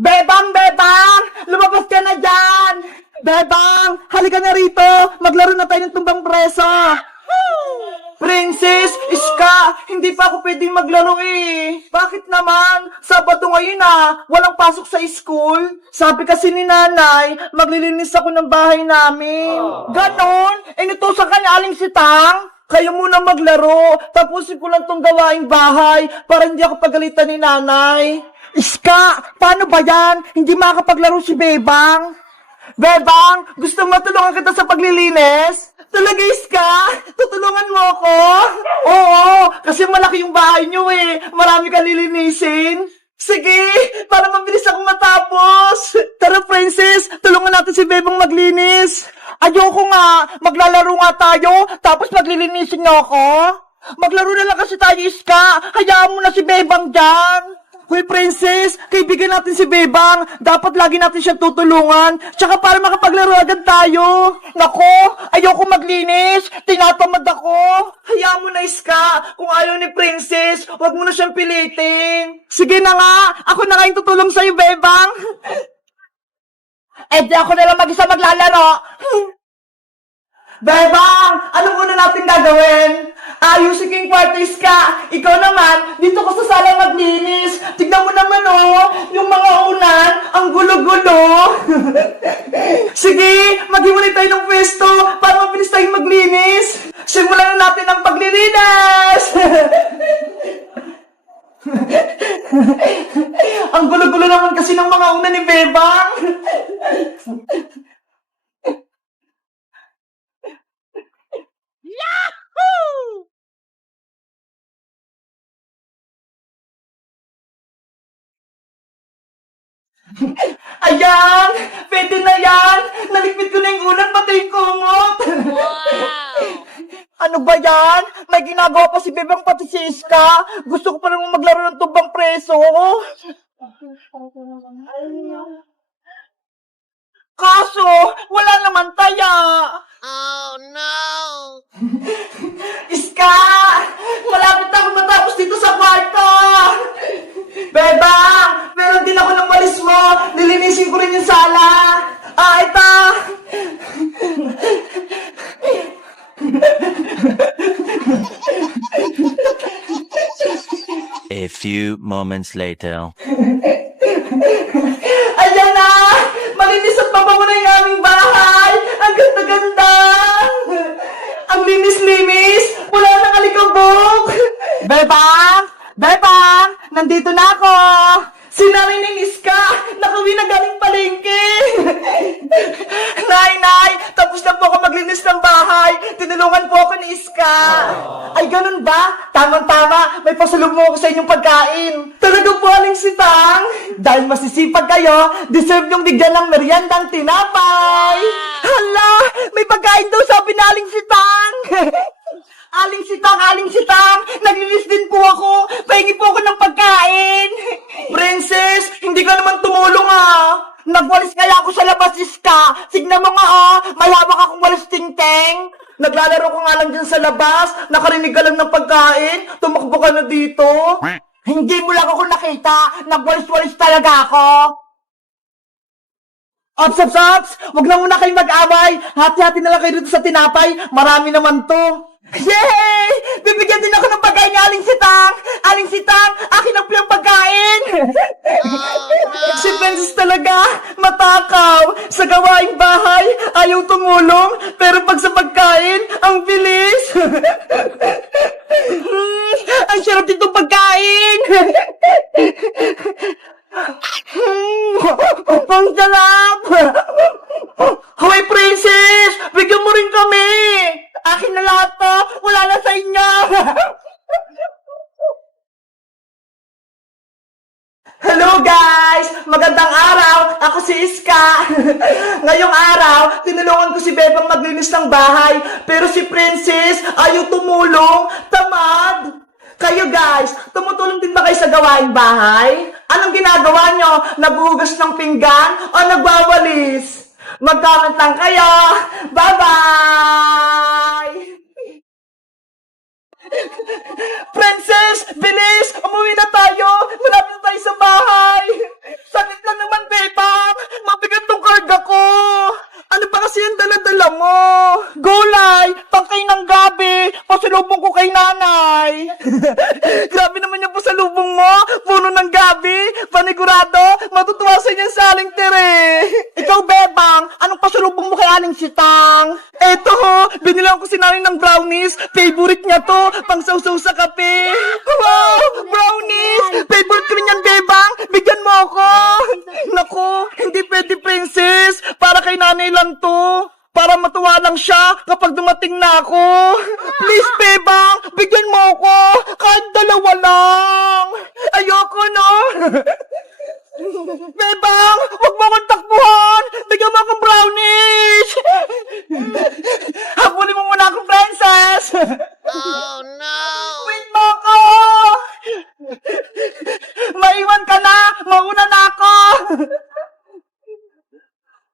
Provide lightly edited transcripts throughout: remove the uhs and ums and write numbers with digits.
Bebang! Bebang! Lumabas ka na dyan! Bebang! Halika na rito! Maglaro na tayo ng tumbang preso! Princess! Iska! Hindi pa ako pwedeng maglaro eh! Bakit naman? Sabado ngayon ah! Walang pasok sa school! Sabi kasi ni nanay, maglilinis ako ng bahay namin! Ganon? Inutusan ka niya aling sitang? Kayo muna maglaro, tapusin ko lang tong gawaing bahay para hindi ako pagalitan ni nanay. Iska, paano ba yan? Hindi makakapaglaro si Bebang. Bebang, gusto mo tulungan kita sa paglilinis? Talaga, Iska? Tutulungan mo ako? Oo, kasi malaki yung bahay niyo eh. Marami kang lilinisin. Sige, para mabilis akong matapos. Tara, Princess, tulungan natin si Bebang maglinis. Ayoko nga, maglalaro nga tayo, tapos maglilinisin niyo ako. Maglaro na lang kasi tayo, Iska. Hayaan mo na si Bebang dyan. Hoy, Princess, kaibigan natin si Bebang. Dapat lagi natin siyang tutulungan. Tsaka para makapaglaro agad tayo. Nako, ayoko maglinis. Tinatamad ako. Hayaan mo na, Iska. Kung ayaw ni Princess, huwag mo na siyang pilitin. Sige na nga, ako na nga yung tutulong sa'yo, Bebang. Eh, di ako na lang mag-isa maglalaro. Bebang, anong una natin gagawin? Ayusin ko yung kwartos ka. Ikaw naman, dito ko sa sala maglinis. Tignan mo naman oh, yung mga unan, ang gulo-gulo. Sige, maghiwalay tayo ng pwesto para mabilis tayong maglinis. Simulan na natin ang paglilinis. Ang gulo-gulo naman kasi ng mga unan ni Bebang. Ayan! Pwede na yan! Nalikpit ko na yung ulan, pati yung kumot! Wow! Ano ba yan? May ginagawa pa si Bebang pati si Iska. Gusto ko pa naman maglaro ng tumbang preso. Kaso, wala naman taya. Oh no! Iska! Malapit na ako matapos dito sa kwarto! Bebang! Meron din ako ng walis mo! Nilinisin ko rin yung sala! Ah, ito! A few moments later. Ayan na! Malinis at mabango na yung aming bahay! Ang ganda-ganda! Ang linis-linis! Wala nang alikabok! Bebang! Bebang! Nandito na ako! Sinari ni Iska! Nakauwi na galing palengke! Nay! Tapos na po ako maglinis ng bahay! Tinulungan po ako ni Iska! Ay, ganun ba? Tamang-tama! May pasalubong ako sa inyong pagkain! Talaga po, aling sitang! Dahil masisipag kayo, deserve yung bigyan ng meriendang tinapay! Hala! May pagkain daw sabi na aling sitang! Aling sitang! Naglinis din po ako! Pahingi po ako ng pagkain! Princess, hindi ka naman tumulong ah! Nagwalis kaya ako sa labas, Iska! Tignan mo nga oh! May hawak akong walis ting-teng! Naglalaro ko nga lang dyan sa labas! Nakarinig ka lang ng pagkain! Tumakbo ka na dito! Hindi mo lang ako nakita! Nagwalis-walis talaga ako! Ops! Huwag na muna kayong mag-away! Hati-hati na lang kayo dito sa tinapay! Marami naman to! Yay! Bibigyan din ako ng pagkain ni Aling Sitang! Aling Sitang, akin ang piyang pagkain! Si Princess talaga, matakaw! Sa gawaing bahay, ayaw tumulong, pero pag sa pagkain, ang bilis! Ang sarap ditong pagkain! Ang sarap! Hoy, Princess! Bigyan mo rin kami! Akin na lahat to! Wala na sa inyo! Hello guys! Magandang araw! Ako si Iska! Ngayong araw, tinulungan ko si Bebang maglinis ng bahay, pero si Princess ayaw tumulong. Tamad! Kayo guys, tumutulong din ba kayo sa gawaing bahay? Anong ginagawa nyo? Naghuhugas ng pinggan o nagwawalis? Mag-comment lang kayo! Bye-bye! Princess! Bilis! Umuwi na tayo! Malapit na tayo sa bahay! Sakit lang naman pasalubong ko kay nanay. Grabe naman yung pasalubong mo. Puno ng gabi. Panigurado, matutuwa sa inyo sa aling tere. Ikaw, Bebang, anong pasalubong mo kay aling sitang? Eto ho, binilang ko si nanay ng brownies. Favorite niya to, pang sausaw sa kape. Wow, brownies! Favorite ko rin yan, Bebang. Bigyan mo ako. Naku, hindi pwede, princess. Para kay nanay lang to. Para matuwa lang siya kapag dumating na ako. Please, Bebang, bigyan mo ako. Kahit dalawa lang. Ayoko, no? Bebang, huwag mo akong takbuhan. Bigyan mo akong brownies. Habulin mo muna akong princess. Oh no! Wait mo ako. Maiwan ka na. Mauna na ako.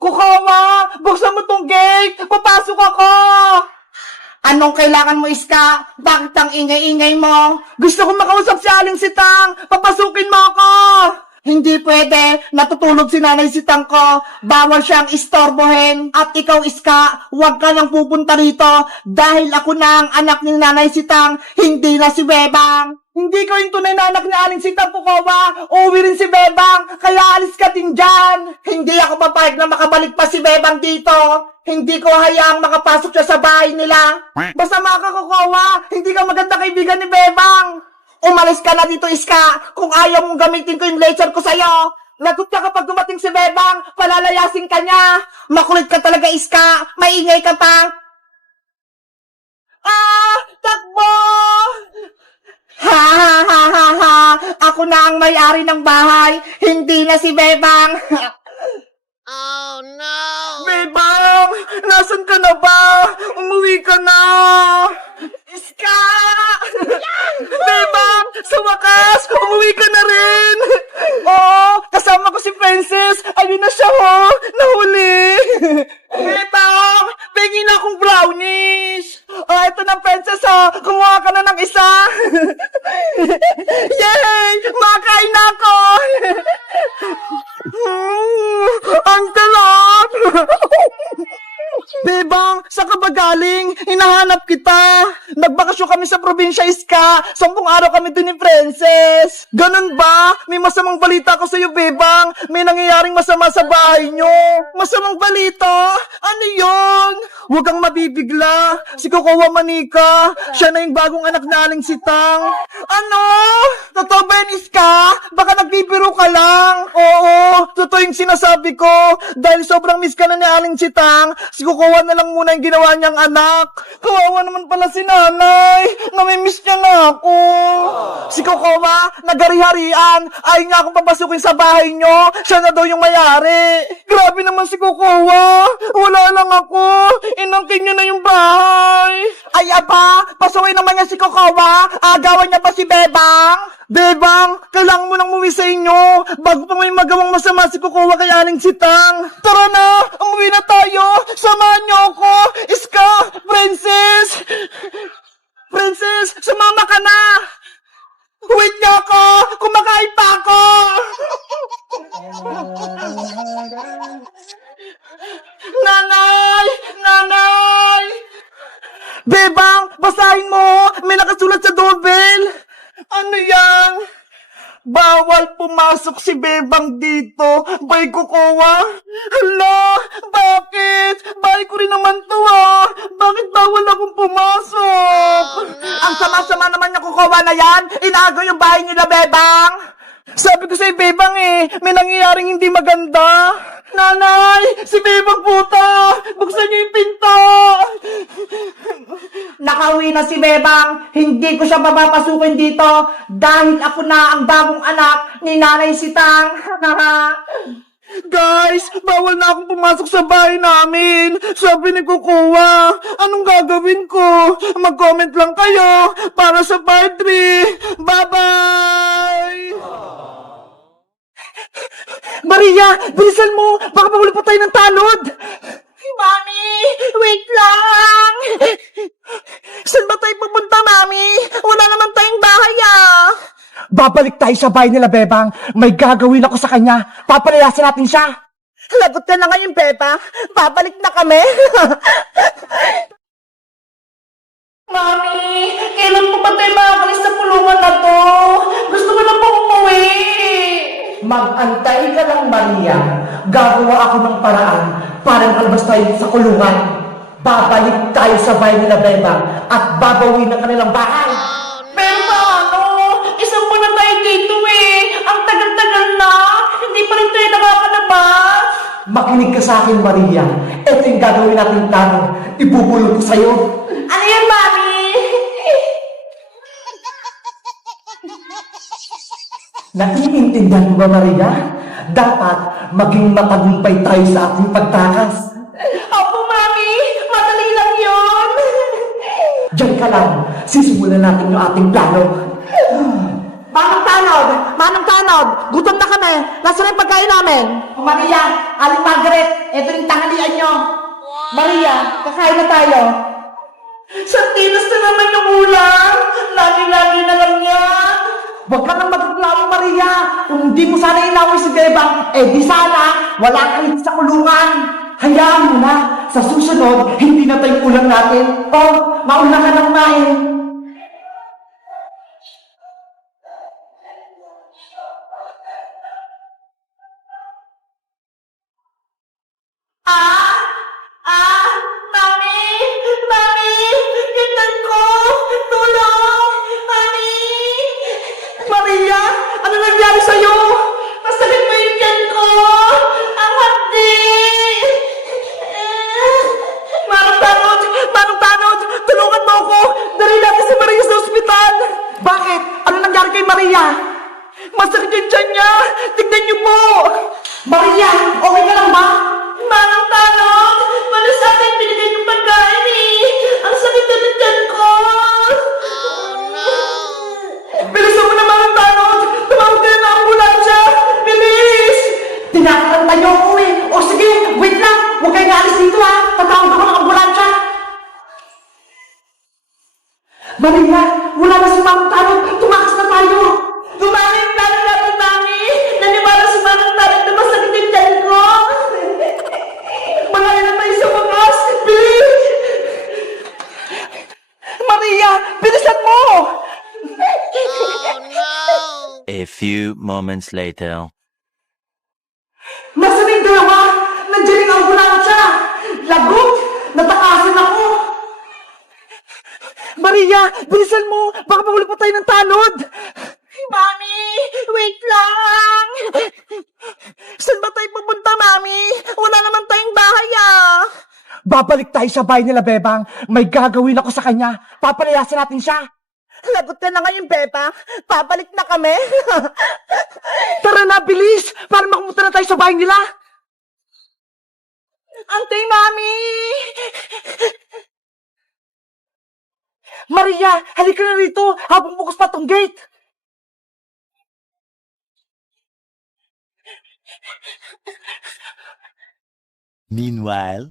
Kukawa, buksan mo tong gate! Papasok ako! Anong kailangan mo, Iska? Bakit ang ingay-ingay mo? Gusto ko makausap si Aling Sitang! Papasukin mo ako! Hindi pwede. Natutulog si Nanay Sitang ko. Bawal siyang istorbohin. At ikaw, Iska, huwag ka nang pupunta rito dahil ako na ang anak ni Nanay Sitang, hindi na si Bebang. Hindi ko yung tunay na anak ni Aling Sitang, Kukawa. Uwi rin si Bebang, kaya alis ka din dyan. Hindi ako papayag na makabalik pa si Bebang dito. Hindi ko hayaang makapasok siya sa bahay nila. Masama ka, Kukawa. Hindi ka maganda kaibigan ni Bebang. Umalis ka na dito, Iska. Kung ayaw mong gamitin ko yung laser ko sa'yo. Lagot ka kapag dumating si Bebang. Palalayasin ka niya. Makulit ka talaga, Iska. Maingay ka pa. Takbo! Ha ha ha ha ha! Ako na ang may-ari ng bahay, hindi na si Bebang. Oh no! Bebang! Nasaan ka na ba? Umuwi ka na! Iska! Bebang! Sa wakas! Umuwi ka na rin! Oo! Kasama ko si Princess! Ayun na siya, ho! Nahuli! Bebang! Pengin na akong brownies! Oh, ito na, Princess, oh! Kumuha ka na ng isa! Yay! Makain na ako! Ang talap! Bebang, saan ka ba galing? Hinahanap kita. Nagbakasyon kami sa probinsya, Iska. 10 araw kami dun ni Princess. Ganun ba? May masamang balita ko sa'yo, Bebang. May nangyayaring masama sa bahay nyo. Masamang balita? Ano yon? Huwag kang mabibigla. Si Kukawa Manika, siya na yung bagong anak na Aling Sitang. Ano? Totoo ba yan, Iska? Baka nagbibiro ka lang. Oo, totoo yung sinasabi ko. Dahil sobrang miss ka na ni Aling Sitang, si Kukawa na lang muna yung ginawa niyang anak. Kawawa naman pala si nanay. Namimiss niya na ako. Si Kukawa, nagari-harian. Ayaw nga akong papasukin sa bahay niyo. Siya na daw yung mayari. Grabe naman si Kukawa. Wala lang ako. Inangkin niya na yung bahay. Ay, aba, pasaway naman niya si Kukawa. Agawan niya pa si Bebang. Bebang, kailangan mo nang umuwi sa inyo bago pa may magawang masama si Kukawa kay Aling Sitang. Tara na, umuwi na tayo. Samahan niyo ako. Iska, Princess. Princess, sumama ka na. Wait niyo ako. Kumakain pa ako. Nanay! Nanay! Bebang, basahin mo! May nakasulat sa doorbell! Ano yan? Bawal pumasok si Bebang dito! Bay Kukawa! Hala! Bakit? Bahay ko rin naman to, ah! Bakit bawal akong pumasok? Ang sama-sama naman yung Kukawa na yan! Inaagaw yung bahay nila, Bebang! Sabi ko sa'yo, Bebang, may nangyayaring hindi maganda. Nanay, si Bebang puta! Buksan niyo yung pinto! Nakauwi na si Bebang. Hindi ko siya papapasukin dito dahil ako na ang bagong anak ni Nanay Sitang. Guys, bawal na akong pumasok sa bahay namin. Sabi ni Kukawa, anong gagawin ko? Mag-comment lang kayo para sa part 3. Bye-bye! Maria, bilisan mo! Baka mahuli pa tayo ng tanod! Mami, wait lang! Saan ba tayo pupunta, Mami? Wala naman tayong bahay, ah! Babalik tayo sa bahay nila, Bebang. May gagawin ako sa kanya. Papalayasin natin siya. Lagot ka na ngayon, Bebang. Babalik na kami. Mami, kailan po ba tayo makakalis sa kulungan na to? Gusto ko na po umuwi. Mag-antay ka lang, Maria. Gagawa ako ng paraan para makalabas tayo sa kulungan. Babalik tayo sa bahay nila Beba at babawi ng kanilang bahay. Pero paano? Isang buwan na tayo dito eh. Ang tagal-tagal na. Hindi pa rin tayo nakakalabas. Makinig ka sa akin, Maria. Ito yung gagawin natin plano. Ibubulong ko sa'yo. Ano yan, Mami? Naiintindihan mo ba, Maria? Dapat maging matagumpay tayo sa ating pagtakas. Opo, Mami. Madali lang yun. Diyan ka lang. Sisimulan natin yung ating plano. Manong Tanod! Manong Tanod! Gutom na kami! Nasaan yung pagkain namin? Maria! Aling Margaret! Ito yung tanghalian nyo! Maria! Kakain na tayo! Santinas na naman yung ulam! Lagi-lagi na lang yan! Huwag ka nang magreklamo, Maria! Kung hindi mo sana inaway si Bebang, di sana wala ka rin sa kulungan! Hayaan mo na! Sa susunod, hindi na tayo ulam natin! Mauna ka na kumain! Mami! Mami! Hintan ko! Tulong! Mami! Maria! Ano nangyari sa'yo? Masakit mo yung tiyan ko! Ang hapdi! Manong Tanod! Manong Tanod! Tulungan mo ako! Dali natin si Maria sa ospital! Bakit? Ano nangyari kay Maria? Masakit yung tiyan niya! Tignan niyo po! Maria! Okay ka lang ba? Manong Tanod! Mali sa akin binigay yung pagkain eh! Ang sakit na ng tiyan ko! Oh no! Bilisan mo na, Manong Tanod! Tumawag ka na ng ambulansya! Bilis! Tinakalan tayo ako eh! O sige, wait lang! Huwag kayo naalis dito ha! Tatawag ako ng ambulansya! Maria! Wala na si Manong Tanod! Tumakas na tayo! Tumali yung plano natin, Mami! Naniwala si Manong Tanod na masakit yung tiyan ko! Malaya na tayo sa wakas! Bilis! Maria! Bilisan mo! Oh no! A few moments later. Nasaan yung dalawa? Nandiyan yung ambulansya! Lagot! Natakasan ako! Maria! Bilisan mo! Baka mahuli pa tayo ng Tanod! Mami! Wait lang! Saan ba tayo pupunta, Mami? Wala naman tayong bahay, ah! Babalik tayo sa bahay nila, Bebang. May gagawin ako sa kanya. Papalayasin natin siya. Lagot ka na ngayon, Bebang. Babalik na kami. Tara na, bilis! Para makapunta na tayo sa bahay nila. Antay, Mami! Maria, halika na rito habang bukas pa tong gate. Meanwhile,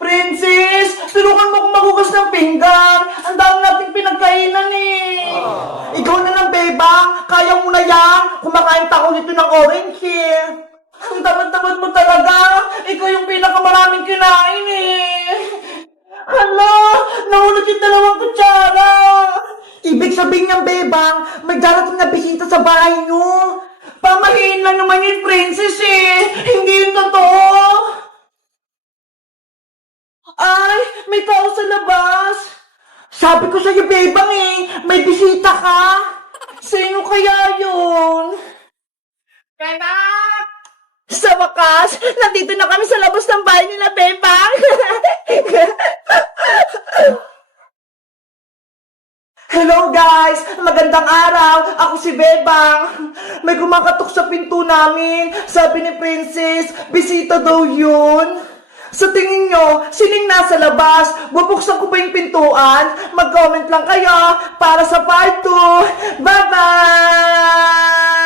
Princess, tulungan mo akong magugas ng pinggan. Ang dami nating pinagkainan eh. Ikaw na lang, Bebang. Kaya mo na yan. Kumakain pa ako nito ng orange eh. Ang tamad-tamad mo talaga. Ikaw yung pinakamaraming kinain eh. Hala, nahulog yung 2 kutsara. Ibig sabihin niyang, Bebang, may darating na bisita sa bahay niyo. Pamahiin lang naman yung princess eh. Hindi yun totoo. Ay, may tao sa labas. Sabi ko sa'yo, Bebang eh, may bisita ka. Sino kaya yun? Bebang! Sa wakas, nandito na kami sa labas ng bahay nila, Bebang. Hello guys! Magandang araw! Ako si Bebang. May kumakatok sa pinto namin. Sabi ni Princess, bisita daw yun. Sa tingin nyo, sining nasa labas? Bubuksan ko ba yung pintuan? Mag-comment lang kayo para sa part 2. Bye-bye!